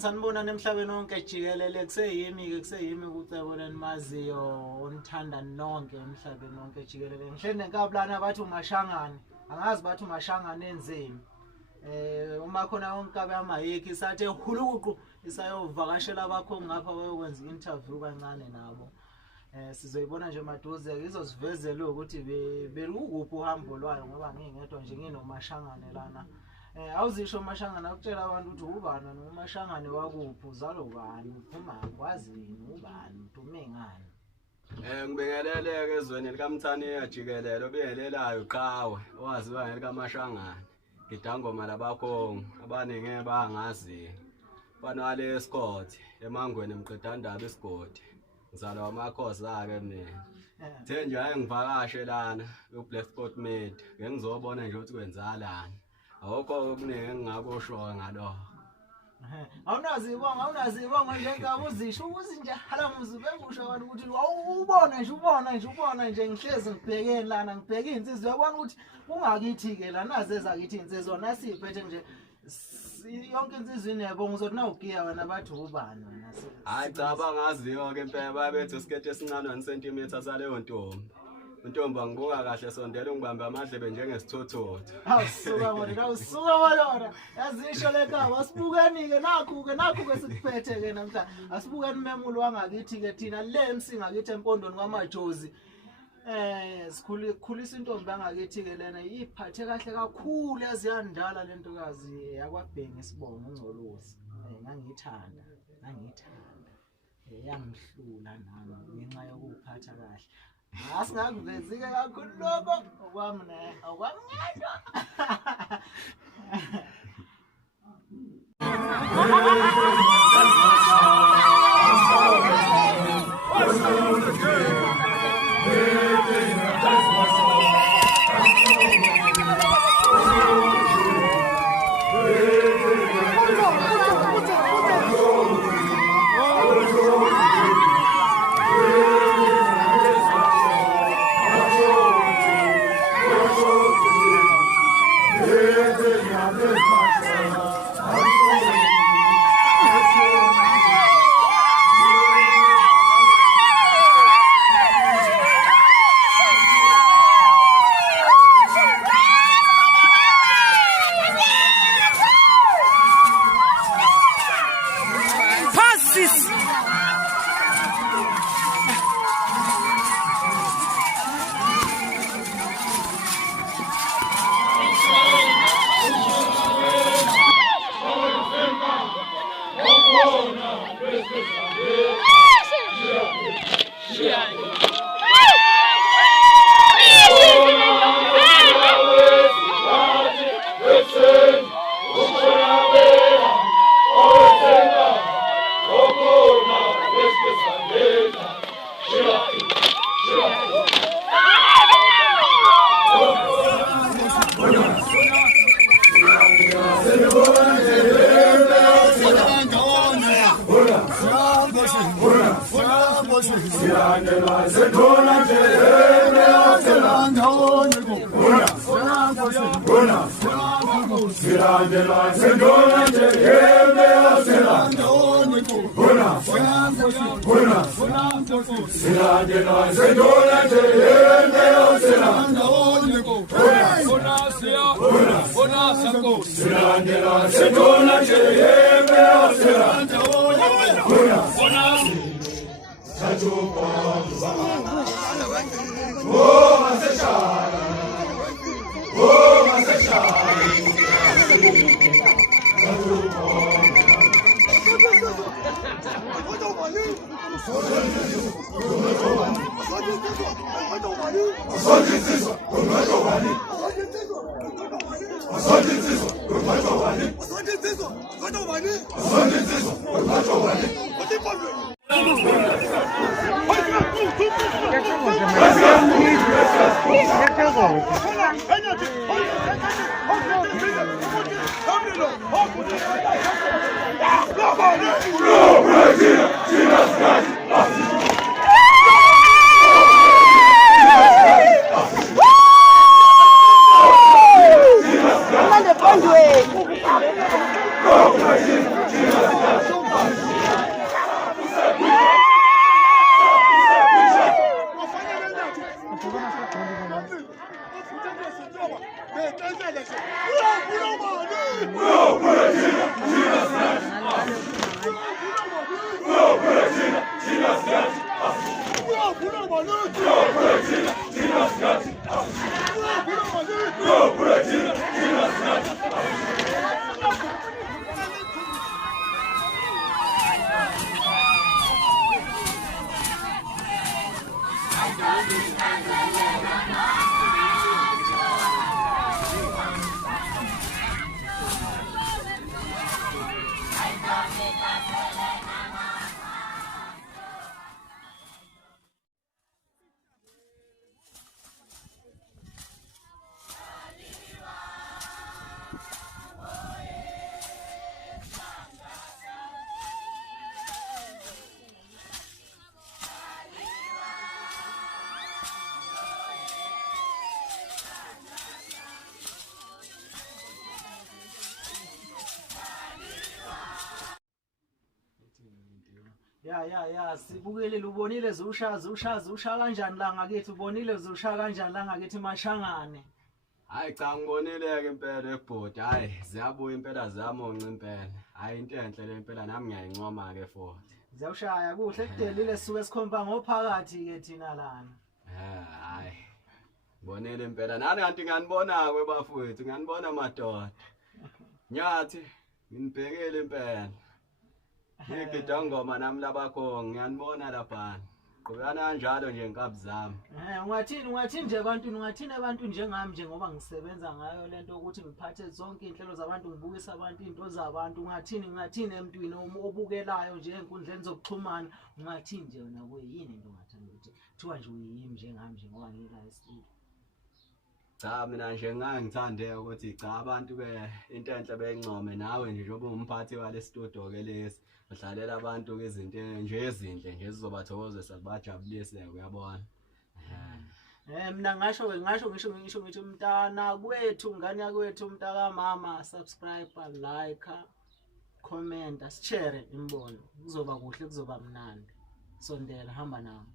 sanibonani emhlabeni wonke jikelele kuseyimi kucebona nimaziyo onithanda nonke emhlabeni wonke jikelele ngihleli nenkabulana bathi umashangane angazi bathi umashangane enzeni uma khona onkabe amayeki sathi hulukuqu isayovakashela abakho ngapha bayokwenza interview kancane nabo sizoyibona nje maduze izosivezela ukuthi bekuphi uhambo lwayo ngoba ngingedwa nje nginomashangane lana awuzisho umashangane akutshela abantu ukuthi ubani nomashangane wakuphi uzalo bani uphuma kwazini ubani udume ngani ngibingeleleke ezweni likaMthani yajikelele obingelelayo uqhawe owaziwa ngelikaMashangane ngidangoma labakhongo abaningi bangazi banale Scott emangweni emqedandaba isigodi ngizalwa wamakhosi ake mina the nje ayengivakashe lana ku-Black Sport Med ngengizobona nje ukuthi kwenzalani awukho okuningi engingakusho ngalokho awunazibonga njengabuzisho ukuthi nje halamuzi bengisho abantu ukuthi ubona nje ngihlezi ngibhekene lana ngibheke insizwe uyabona ukuthi kungakithi ke lana zezakithi insizwe nasiphethe nje yonke insizwe inebo ngizothi nawugiya wena bathi ubani wena hayi cha bangaziyo ke impela babethu isikete esincane 1 cm saleyo ntombi Ntombi angibuka kahle sondela ungibambe amadlebe njengesithothothi. Awusuka wona. Yazisho lekaba asibukeni ke nakhu ke sikuphethe ke namhla. Asibukeni umemulo wangakithi ke thina le EMSINGA kithi empondweni kwaMajozi. Sikhulisa intombi yangakithi ke lena iphathe kahle kakhulu yaziyandala lentokazi yakwabhenga isibongo ungcolosi. Ngangithanda. Yangihlula nami ngenxa yokuphatha kahle. Asingakuvezike kakhulu lokho okwami ngedwa. Ya sibukele ubonile zusha kanjani la ngakithi ubonile zusha kanjani la ngakithi mashangane. Hayi cha ngibonile-ke impela ebhodi, hayi ziyabuya impela ziyamonca impela, hayi into enhle le impela nami ngiyayincoma-ke futhi. Ziyawushaya kuhle kudelile sisuke sikhomba ngophakathi-ke thina lana. Hayi ngibonile impela nani kanti ngiyanibona-ke bafowethu, ngiyanibona madoda. Nyathi nginibhekile impela. Ngigida ngoma nami labakho ngiyanibona laphana. Qhubekana kanjalo nje nkabi zami. Ungathini nje abantu njengami nje ngoba ngisebenza ngayo lento ukuthi ngiphathe zonke inhlelo zabantu ngibukisa abantu into zabantu. Ungathini emntwini obukelayo nje enkundleni zokuxhumana. Ungathini nje wena kuyini into ongathanda ukuthi kuthiwa nje uyimi njengami nje ngoba ngila estudio. Cha mina nje ngangithande ukuthi cha abantu-ke into enhle beyincome nawe nje njengoba umphathi wale studio ke lesi. Udlalela abantu-ke izinto nje ezinhle nje ezizobathokozisa bajabulise uyabona. Mina ngisho ngithi mntana kwethu ngane yakwethu mntaka mama subscribe like comment share imbono kuzoba kuhle kuzoba mnandi sondela hamba nami.